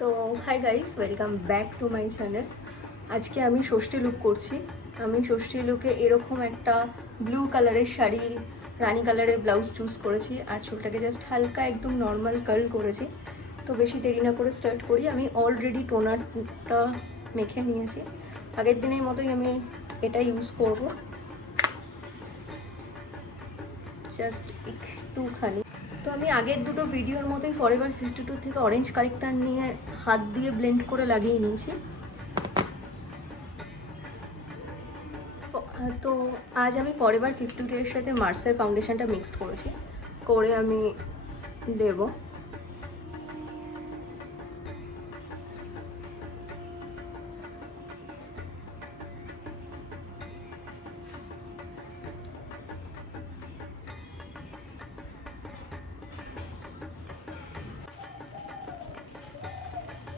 তো hi guys, welcome back to my channel. আজকে আমি ষষ্ঠী লুক করছি। আমি ষষ্ঠী লুকে এরকম একটা ব্লু কালারের শাড়ি, রানি কালারের ব্লাউজ চুজ করেছি আর চুলটাকে জাস্ট হালকা একদম নর্মাল কার্ল করেছি। তো বেশি দেরি না করে স্টার্ট করি। আমি অলরেডি টোনারটা মেখে নিয়েছি। আগের দিনের মতোই আমি এটা ইউজ করব, জাস্ট একটুখানি। তো আমি আগের দুটো ভিডিওর মতোই ফরএভার 52 থেকে অরেঞ্জ কারেক্টার নিয়ে হাত দিয়ে ব্লেন্ড করে লাগিয়ে নিয়েছি। তো আজ আমি ফরএভার 52 এর সাথে মার্সের ফাউন্ডেশনটা মিক্সড করেছি, করে আমি দেব।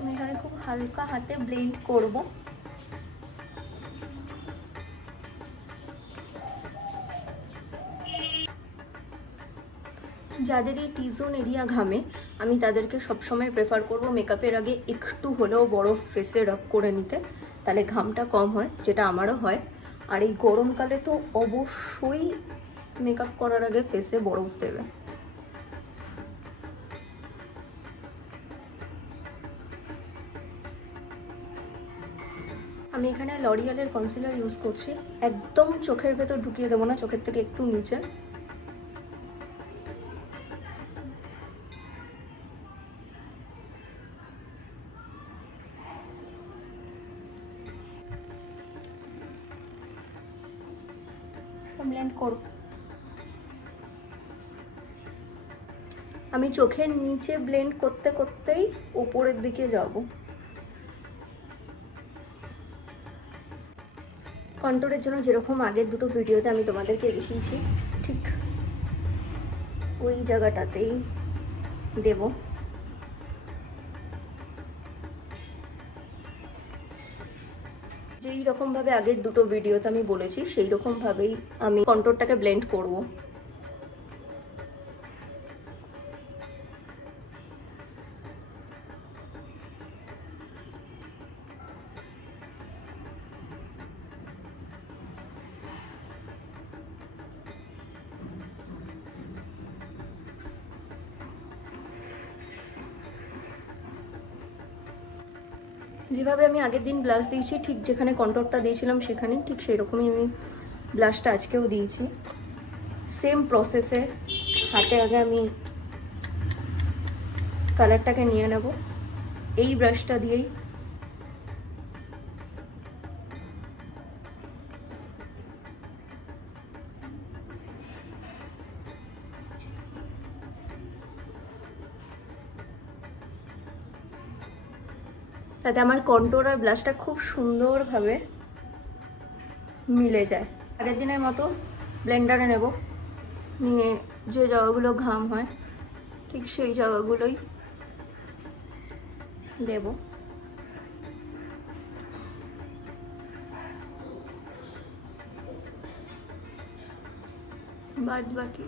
আমি এখানে খুব হালকা হাতে ব্লেন্ড করব। যাদের এই টি জোন এরিয়া ঘামে, আমি তাদেরকে সবসময় প্রেফার করব মেকআপের আগে একটু হলেও বরফ ফেসে রাব করে নিতে, তাহলে ঘামটা কম হয়, যেটা আমারও হয়। আর এই গরমকালে তো অবশ্যই মেকআপ করার আগে ফেসে বরফ দেবে। আমি এখানে লরিয়ালের কনসিলার ইউজ করছি। একদম চোখের ভেতর ঢুকিয়ে দেবো না, চোখের থেকে একটু নিচে। ব্লেন্ড করব। আমি চোখের নিচে ব্লেন্ড করতে করতেই ওপরের দিকে যাব। কন্ট্রোলের জন্য যেরকম আগের দুটো ভিডিওতে আমি তোমাদেরকে দেখিয়েছি, ঠিক ওই জায়গাটাতেই দেব। যেই রকমভাবে আগের দুটো ভিডিওতে আমি বলেছি, সেই রকমভাবেই আমি কন্ট্রোলটাকে ব্লেন্ড করব। যেভাবে আমি আগের দিন ব্লাশ দিয়েছি, ঠিক যেখানে কন্ট্রোলটা দিয়েছিলাম সেখানেই ঠিক সেই রকমই আমি ব্লাশটা আজকেও দিয়েছি। সেম প্রসেসে হাতে আগে আমি কালারটাকে নিয়ে নেব এই ব্রাশটা দিয়েই। তাতে আমার কন্ট্রোল আর ব্লাশটা খুব সুন্দরভাবে মিলে যায়। আগের দিনের মতো ব্লেন্ডারে নেব, নিয়ে যে জায়গাগুলো ঘাম হয় ঠিক সেই জায়গাগুলোই দেব। বাদ বাকি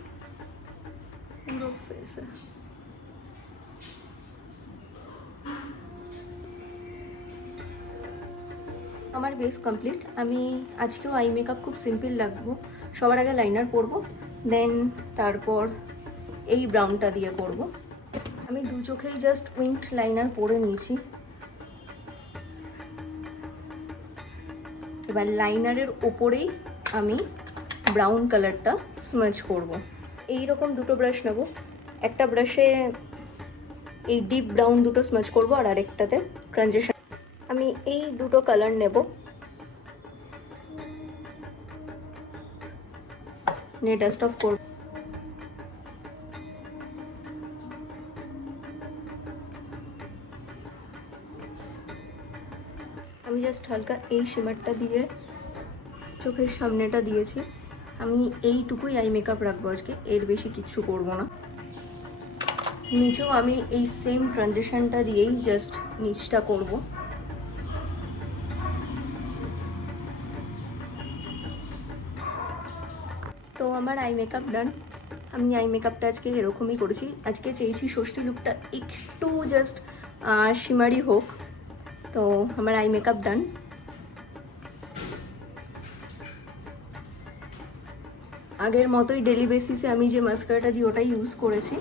পুরো ফেসে। আমার বেস কমপ্লিট। আমি আজকেও আই মেকআপ খুব সিম্পল রাখবো। সবার আগে লাইনার পরবো, দেন তারপর এই ব্রাউনটা দিয়ে করব। আমি দু চোখেই জাস্ট উইঙ্ক লাইনার পরে নিয়েছি। এবার লাইনারের ওপরেই আমি ব্রাউন কালারটা স্মাজ করব। এই রকম দুটো ব্রাশ নেব। একটা ব্রাশে এই ডিপ ব্রাউন দুটো স্মাজ করব, আর আরেকটাতে ট্রানজিশন। আমি এই দুটো কালার নেব, নিয়ে ডাস্ট অফ করব। আমি জাস্ট হালকা এই শিমারটা দিয়ে চোখের সামনেটা দিয়েছি। আমি এইটুকুই আই মেকআপ রাখবো আজকে, এর বেশি কিচ্ছু করব না। নিচেও আমি এই সেম ট্রানজিশনটা দিয়েই জাস্ট নিচটা করব। তো আমার আই মেকআপ ডান। আমি আই মেকআপটা আজকে এরকমই করেছি। আজকে চেয়েছি ষষ্ঠী লুকটা একটু জাস্ট শিমারি হোক। তো আমার আই মেকআপ ডান। আগের মতোই ডেলি বেসিসে আমি যে মাস্কারাটা দিই ওটাই ইউজ করেছি।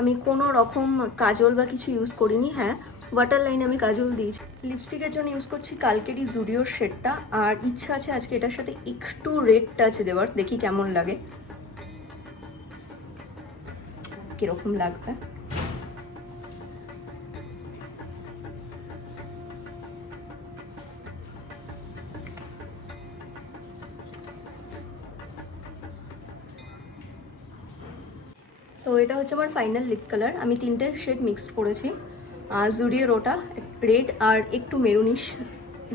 আমি কোনো রকম কাজল বা কিছু ইউজ করিনি। হ্যাঁ, ওয়াটার লাইনে আমি কাজল দিয়েছি। লিপস্টিকের জন্য ইউজ করছি কালকেরই জুডিওর শেডটা, আর ইচ্ছা আছে আজকে এটার সাথে একটু রেড টাচ দেওয়ার, দেখি কেমন লাগে, কিরকম লাগবে। তো এটা হচ্ছে আমার ফাইনাল লিপ কালার। আমি 3টে শেড মিক্স করেছি, জুডিওর ওটা রেড আর একটু মেরুনিশ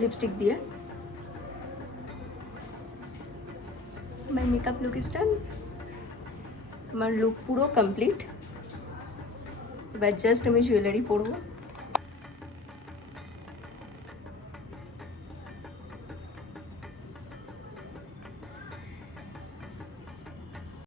লিপস্টিক দিয়ে। মাই মেকআপ লুক ইজ ডান। আমার লুক পুরো কমপ্লিট। এবার জাস্ট আমি জুয়েলারি পরবো।